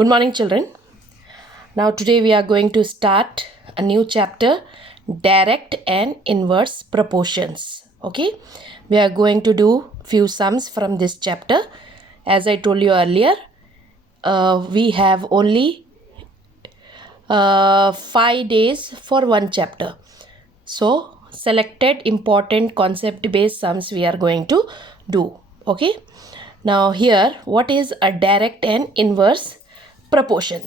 Good morning, children. Now today we are going to start a new chapter, direct and inverse proportions. Okay, we are going to do few sums from this chapter. As I told you earlier, we have only 5 days for one chapter. So selected important concept based sums we are going to do. Okay, now here what is a direct and inverse proportion?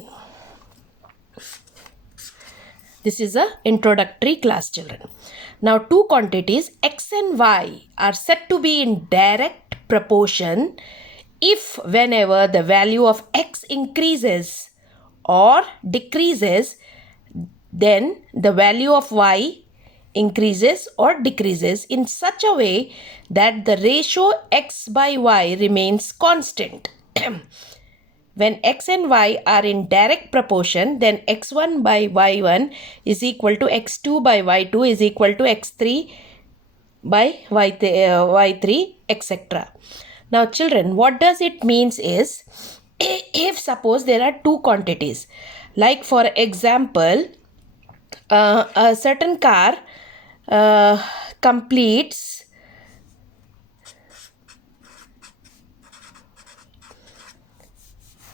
This is a introductory class, children. Now two quantities x and y are said to be in direct proportion if whenever the value of x increases or decreases, then the value of y increases or decreases in such a way that the ratio x by y remains constant. When x and y are in direct proportion, then x1 by y1 is equal to x2 by y2 is equal to x3 by y3, etc. Now children, what does it means is, if suppose there are two quantities, like for example, a certain car completes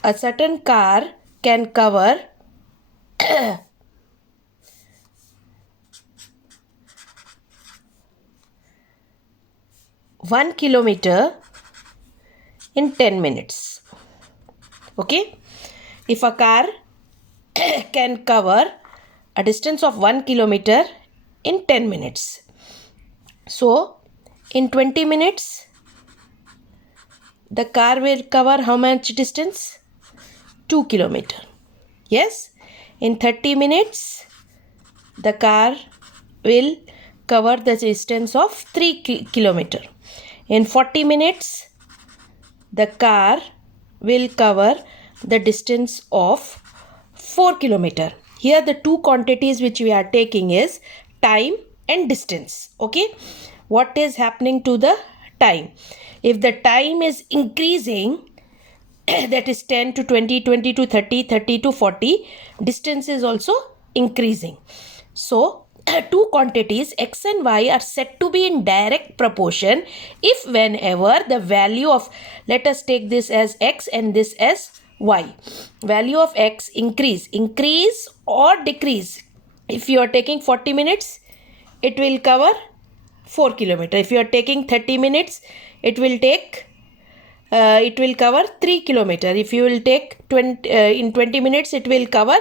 a certain car can cover 1 kilometer in 10 minutes. Okay, if a car can cover a distance of 1 kilometer in 10 minutes, so in 20 minutes the car will cover how much distance? 2 kilometer. Yes, in 30 minutes the car will cover the distance of 3 kilometer. In 40 minutes the car will cover the distance of 4 kilometer. Here the two quantities which we are taking is time and distance. Okay, what is happening to the time? If the time is increasing, that is 10 to 20, 20 to 30, 30 to 40, distance is also increasing. So two quantities x and y are said to be in direct proportion if whenever the value of, let us take this as x and this as y, value of x increase or decrease. If you are taking 40 minutes, it will cover 4 kilometer. If you are taking 30 minutes, it will cover 3 kilometer. If you will take in 20 minutes, it will cover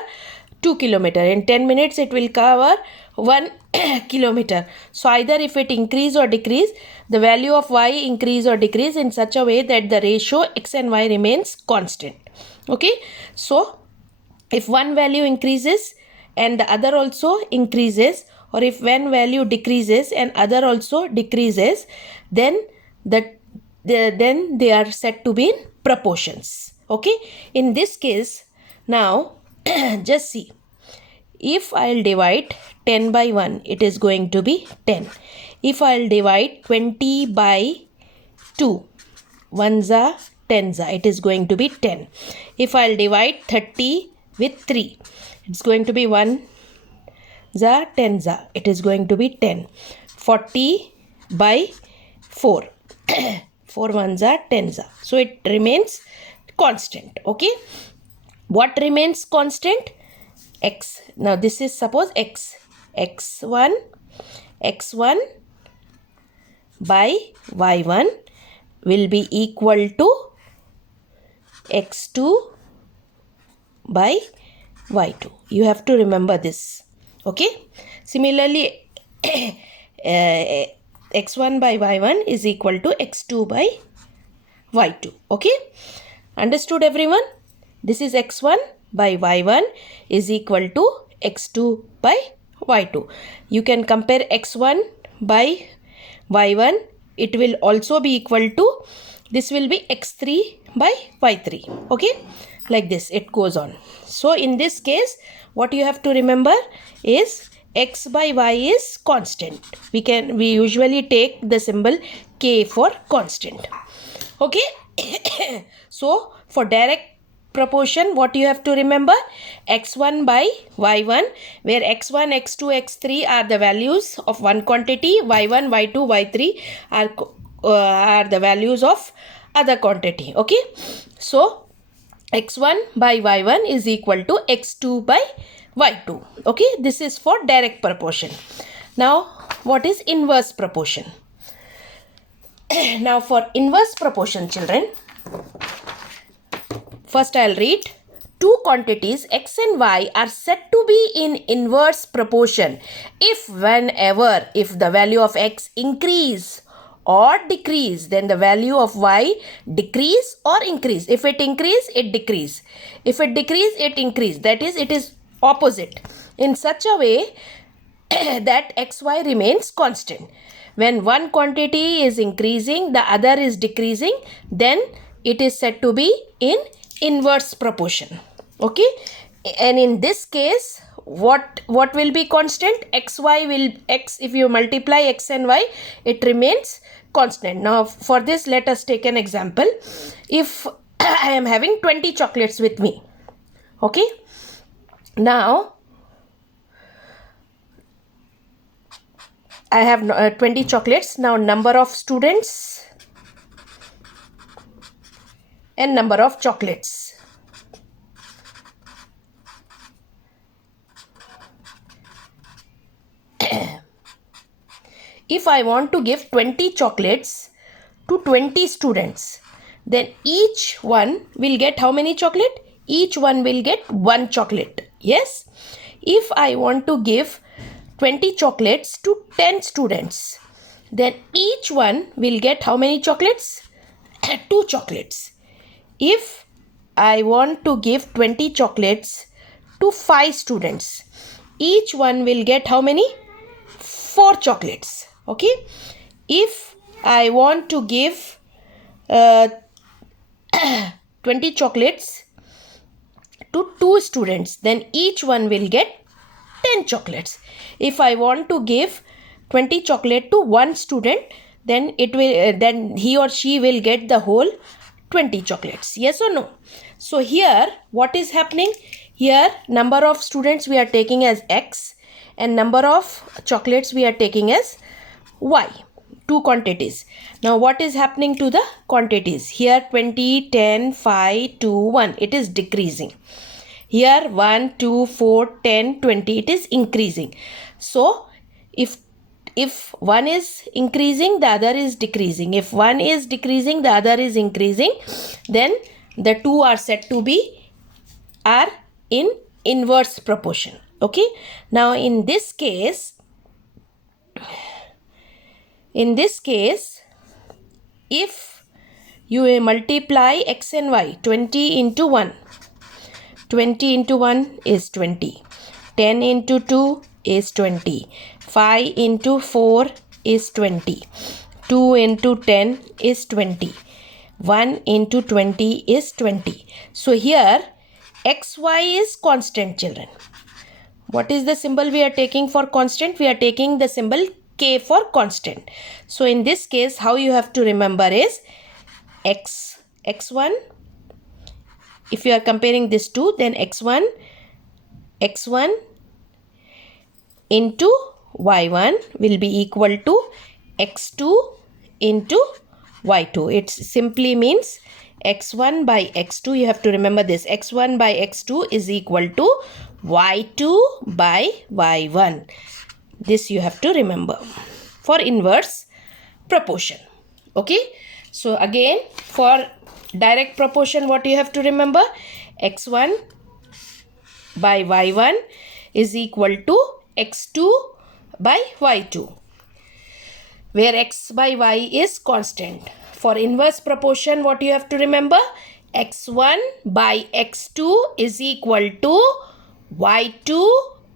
2 kilometer. In 10 minutes, it will cover 1 kilometer. So either if it increase or decrease, the value of y increase or decrease in such a way that the ratio x and y remains constant. Okay, so if one value increases and the other also increases, or if one value decreases and other also decreases, then then they are said to be in proportions. Okay, in this case, now just see, if I'll divide 10 by 1, it is going to be 10. If I'll divide 20 by 2, 1 10 it is going to be 10. If I'll divide 30 with 3, it's going to be 1 10 it is going to be 10. 40 by 4, 4 1 10 so it remains constant. Okay, what remains constant? X. Now this is suppose x1 by y1 will be equal to x2 by y2. You have to remember this. Okay, similarly x1 by y1 is equal to x2 by y2. Okay, understood everyone? This is x1 by y1 is equal to x2 by y2. You can compare x1 by y1, it will also be equal to, this will be x3 by y3. Okay, like this it goes on. So in this case, what you have to remember is x by y is constant. We usually take the symbol k for constant. Okay, so for direct proportion, what you have to remember? X1 by Y1, where X1, X2, X3 are the values of one quantity, Y1, Y2, Y3 are the values of other quantity. Okay, so X1 by Y1 is equal to X2 by Y2. Okay, this is for direct proportion. Now, what is inverse proportion? Now, for inverse proportion, children, first I'll read. Two quantities X and Y are said to be in inverse proportion if the value of X increase or decrease, then the value of Y decrease or increase. If it increase, it decrease. If it decrease, it increase. That is, it is opposite in such a way that XY remains constant. When one quantity is increasing, the other is decreasing, then it is said to be in inverse proportion. Okay, and in this case, what will be constant? X, if you multiply X and Y, it remains constant. Now, for this, let us take an example. If I am having 20 chocolates with me, okay, now I have 20 chocolates. Now, number of students and number of chocolates. If I want to give 20 chocolates to 20 students, then each one will get how many chocolate? Each one will get one chocolate. Yes. If I want to give 20 chocolates to 10 students, then each one will get how many chocolates? 2 chocolates. If I want to give 20 chocolates to 5 students, each one will get how many? 4 chocolates. Okay. If I want to give 20 chocolates to 2 students, then each one will get 10 chocolates. If I want to give 20 chocolate to one student, then then he or she will get the whole 20 chocolates. Yes or no? So here, what is happening? Here, number of students we are taking as X and number of chocolates we are taking as Y. Two quantities. Now, what is happening to the quantities? Here, 20, 10, 5, 2, 1. It is decreasing. Here, 1, 2, 4, 10, 20. It is increasing. So, if one is increasing, the other is decreasing. If one is decreasing, the other is increasing. Then, the two are said to be in inverse proportion. Okay. Now, in this case, if you multiply X and Y, 20 into 1, 20 into 1 is 20, 10 into 2 is 20, 5 into 4 is 20, 2 into 10 is 20, 1 into 20 is 20. So here XY is constant, children. What is the symbol we are taking for constant? We are taking the symbol K for constant. So in this case, how you have to remember is X1. If you are comparing this two, then X1 into Y1 will be equal to X2 into Y2. It simply means X1 by X2. You have to remember this. X1 by X2 is equal to Y2 by Y1. This you have to remember for inverse proportion. Okay. So again, for direct proportion, what you have to remember? X1 by Y1 is equal to X2 by Y2, where X by Y is constant. For inverse proportion, what you have to remember? X1 by X2 is equal to Y2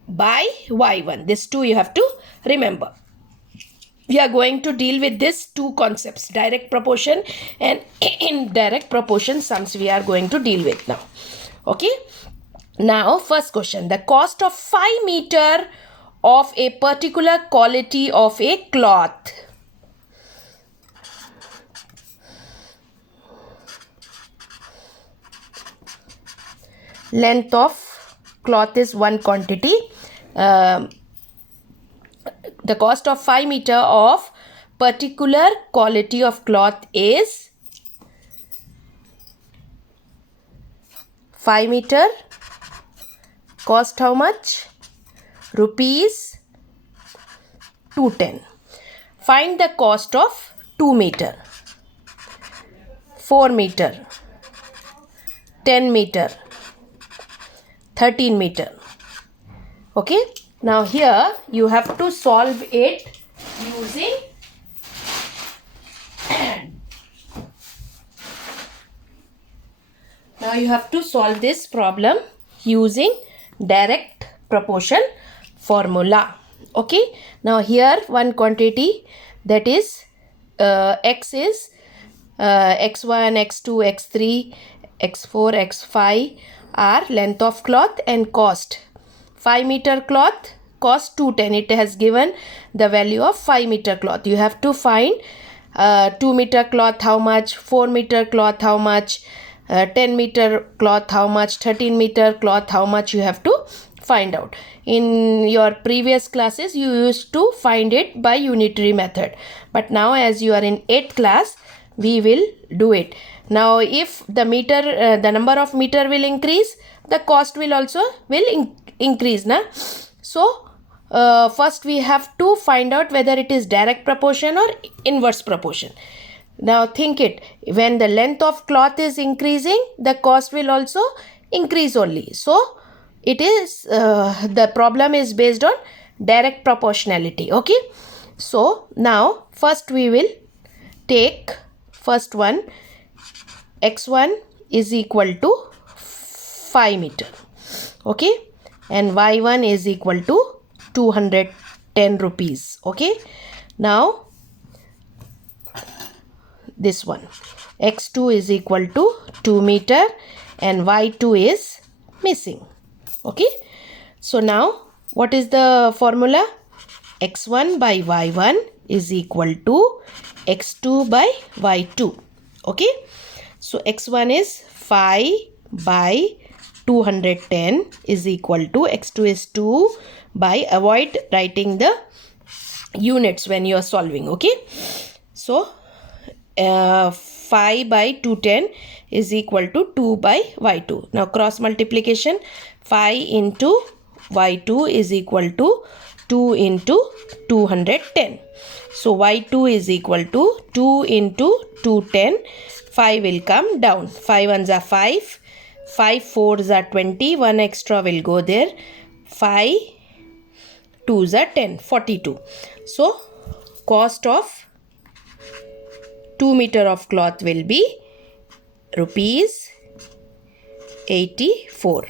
by Y1. This two you have to remember. We are going to deal with these two concepts, direct proportion and indirect proportion sums we are going to deal with now. Okay. Now, first question. The cost of 5 meter of a particular quality of a cloth. length of cloth is one quantity. The cost of 5 meter of particular quality of cloth is 5 meter cost how much? Rupees 210. Find the cost of 2 meter, 4 meter, 10 meter, 13 meter. Okay, now here you have to solve it using now you have to solve this problem using direct proportion formula. Okay, now here one quantity, that is x is x1, x2, x3, x4, x5 are length of cloth and cost. 5 meter cloth cost 210. It has given the value of 5 meter cloth. You have to find 2 meter cloth how much, 4 meter cloth how much, 10 meter cloth how much, 13 meter cloth how much. You have to find out. In your previous classes you used to find it by unitary method, but now as you are in 8th class we will do it. Now if the meter the number of meter will increase, the cost will also increase na. So first we have to find out whether it is direct proportion or inverse proportion. Now think it, when the length of cloth is increasing, the cost will also increase only. So it is the problem is based on direct proportionality. Okay, so now first we will take first one, x1 is equal to 5 meter. Okay, and y1 is equal to 210 rupees. Okay, now this one, x2 is equal to 2 meter and y2 is missing. Okay, so now what is the formula? x1 by y1 is equal to x2 by y2. Okay, so x1 is 5 by 210 is equal to x2 is 2 by, avoid writing the units when you are solving. Okay, so 5 by 210 is equal to 2 by y2. Now cross multiplication, 5 into y2 is equal to 2 into 210. So y2 is equal to 2 into 210. 5 will come down. 5 ones are 5. 5 fours are 20. 1 extra will go there. 5 twos are 10. 42. So cost of 2 meter of cloth will be rupees 84.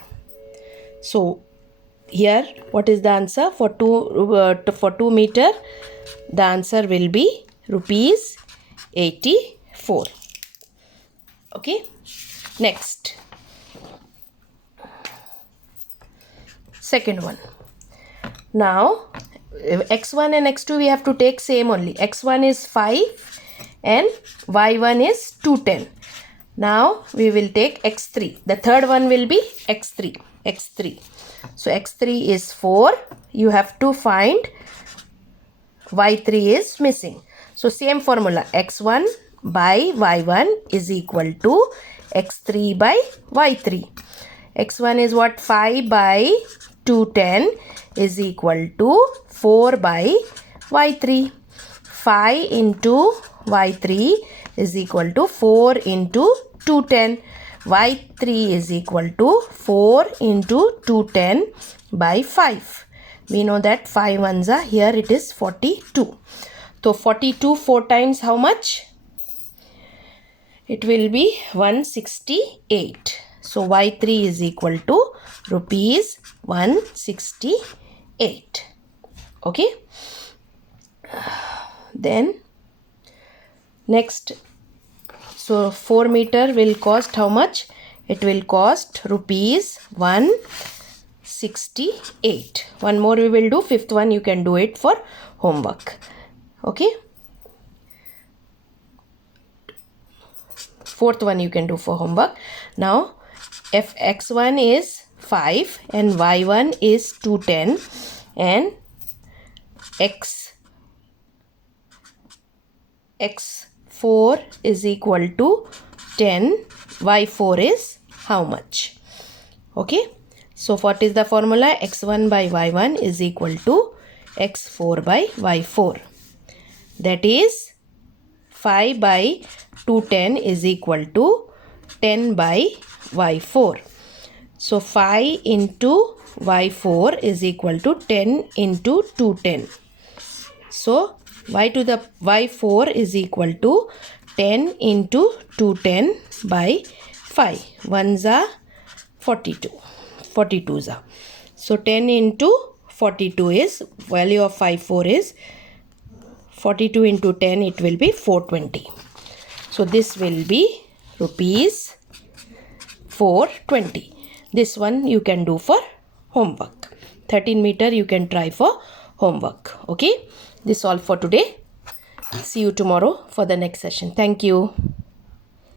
So here what is the answer for 2 meter? The answer will be rupees 84. Okay, next, second one. Now x1 and x2 we have to take same only. x1 is 5 and y1 is 210. Now we will take x3. The third one will be x3. So x3 is 4. You have to find y3 is missing. So same formula, x1 by y1 is equal to x3 by y3. x1 is what? 5 by 210 is equal to 4 by y3. 5 into y3 is equal to 4 into 210. y3 is equal to 4 into 210 by 5. We know that 5 ones are here, it is 42. So 42 4 times how much? It will be 168. So y3 is equal to rupees 168. Okay. Then next, so 4 meter will cost how much? It will cost rupees 168. One more we will do. Fifth one you can do it for homework. Okay. Fourth one you can do for homework. Now if x1 is 5 and y1 is 210 and x4 is equal to 10, y4 is how much? Okay, so what is the formula? x1 by y1 is equal to x4 by y4. That is 5 by 210 is equal to 10 by y4. So 5 into y4 is equal to 10 into 210. So y to the y4 is equal to 10 into 210 by 5. 1s are 42. 42s are. So 10 into 42 is, value of y4 is 42 into 10, it will be 420. So this will be rupees 420. This one you can do for homework. 13 meter you can try for homework. Okay, this all for today. See you tomorrow for the next session. Thank you.